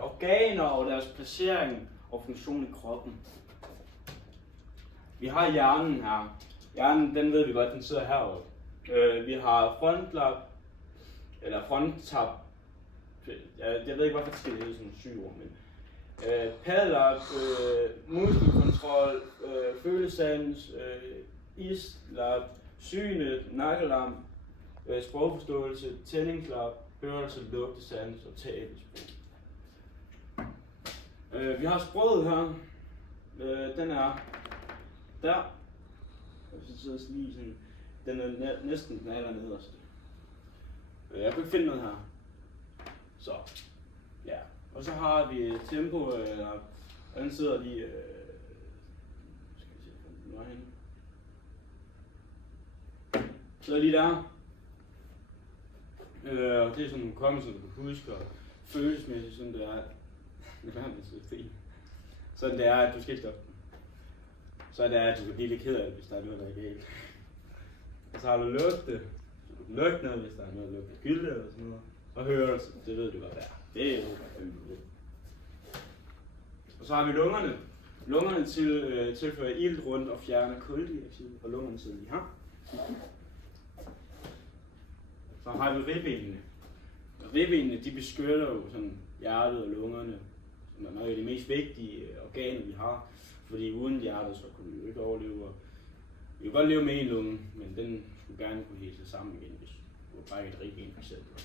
organer og deres placering og funktion i kroppen. Vi har hjernen her. Hjernen, den ved vi godt, den sidder heroppe. Vi har frontlap, eller fronttap. Jeg ved ikke, hvorfor det skal hedde sådan en syg ord, men paddelap, muskelkontrol, følesans, islap, synet, nakkelam, sprogforståelse, tændingslap, hørelse, lugtesans og talesprog. Vi har sproget her. Den er der. Så sidder lige sådan. Den er næsten den allernederste. Jeg kan ikke finde noget her. Så, ja. Og så har vi tempo, og den sidder lige, skal vi se, hvor den er henne. Så lige der. Og det er sådan en hukommelse, du kan huske, og følelsesmæssigt, sådan det er. Sådan det er, at du skal ikke stoppe. Så det er, at du kan blive lidt ked af det, hvis der er noget, der er galt. Og så har du lugte. Du kan lugte noget, hvis der er noget, der lugter gylde eller sådan noget. Og hørelse, det ved du godt, der. Det er jo godt. Og så har vi lungerne. Lungerne tilfører ilt rundt og fjerner kuldioxid, og lungerne sidder lige her. Så har vi ribbenene. Ribbenene, de beskytter jo sådan hjertet og lungerne, som er nok af de mest vigtige organer, vi har. Fordi uden hjertet, så kunne vi jo ikke overleve. Vi kan godt leve med en lunge, men den skulle gerne kunne hele sig sammen igen, hvis du har brækket et ribben for eksempel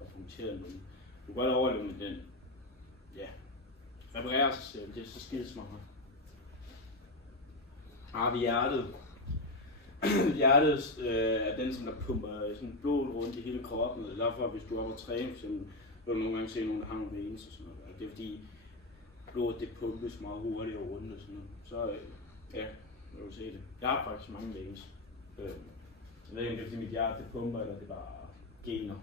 og punkteret en lunge. Du kan godt overleve med den. Ja, reparere sig selv, det er så skidesmart. Har vi hjertet. Hjertet er den, som der pumper sådan blod rundt i hele kroppen. Derfor, hvis du er oppe og træne, for eksempel, vil du nogle gange se nogen, der har nogle veins og sådan noget. Det er fordi blodet det pumpes meget hurtigere rundt og sådan noget. Så ja, vil du se det. Jeg har faktisk mange veins. Jeg ved ikke, om det er fordi mit hjerte det pumper, eller det er bare gener.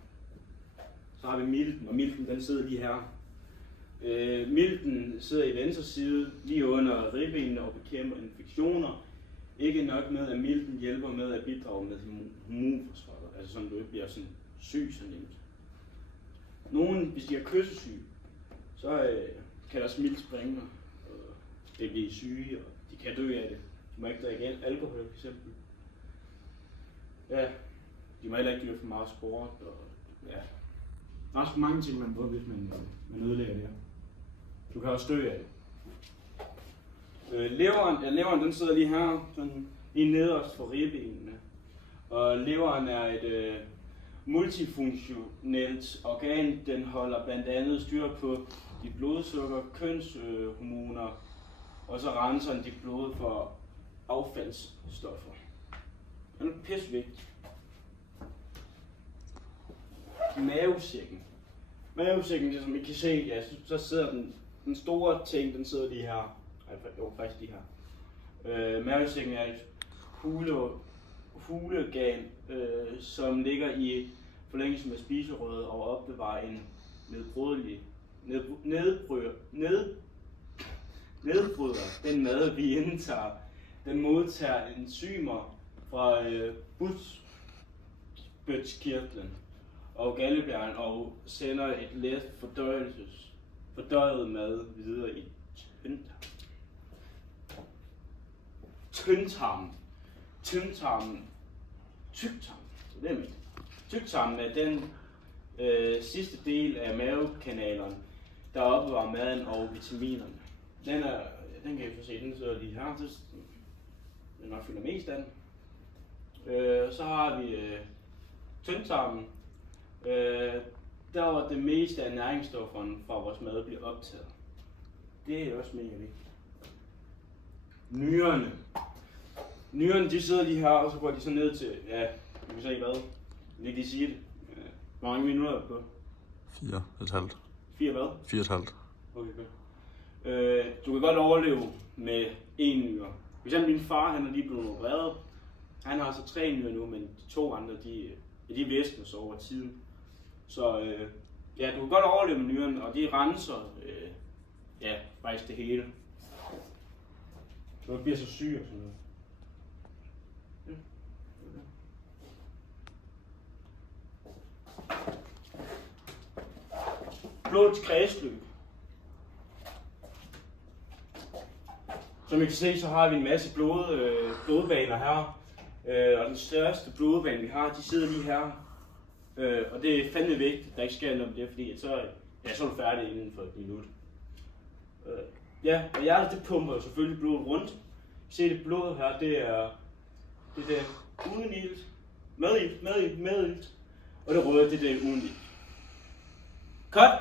Så har vi milten, og milten den sidder lige her. Milten sidder i venstre side, lige under ribbenene og bekæmper infektioner. Ikke nok med, at milten hjælper med at bidrage med immunforsvaret, altså sådan, du ikke bliver sådan syg så nemt. Nogen, hvis de er kyssesyge, så kan der smilt springe, og det bliver syge, og de kan dø af det. De må ikke drikke alkohol, for eksempel. Ja, de må heller ikke dyrke for meget sport, og ja. Der er også mange ting, man bruger, hvis man ødelægger det her. Du kan også dø af det. Leveren den sidder lige her, sådan lige nederst for ribbenene. Og leveren er et multifunktionelt organ. Den holder blandt andet styr på dit blodsukker, kønshormoner, og så renser den dit blod for affaldsstoffer. Den er pissevigtig. Mavesækken. Mavesækken, det som I kan se, ja, så sidder den store ting, den sidder lige her. Jo, faktisk lige her. Mavesækken er et hugleorgan, som ligger i forlængelse med spiserøret og opbevarer en nedbryder den mad, vi indtager. Den modtager enzymer fra bugspytkirtlen og galleblæren og sender et let fordøjet mad videre i tyndtarmen. Tyktarmen er den sidste del af mavekanalerne, der opbevarer maden og vitaminerne. Den kan I få se, den sidder lige her. Den nok fylder mest af den. Så har vi tyndtarmen. Der var det meste af næringsstofferne fra vores mad bliver optaget. Det er også mega vigtigt. Nyrerne. Nyrerne de sidder lige her, og så går de så ned til, ja, vi kan se hvad. Jeg vil lige sige det. Hvor mange minutter er det på? 4,5. 4 hvad? 4,5. Okay, godt. Du kan godt overleve med en nyre. For eksempel min far, han er lige blevet opereret. Han har så 3 nyrer nu, men de 2 andre, de væsner så over tiden. Så ja, du kan godt overleve med nyrerne, og de renser ja, faktisk det hele. Så du bliver så syg og sådan noget. Blodets kredsløb. Som I kan se, så har vi en masse blodbaner her. Og den største blodbane vi har, de sidder lige her. Og det er fandme vigtigt, at der ikke sker noget med det, fordi så er du færdig inden for et minut. Ja, og hjertet det pumper jo selvfølgelig blodet rundt. Se det blod her, det er uden ilt, med ilt, og det røde det er uden ilt. Cut!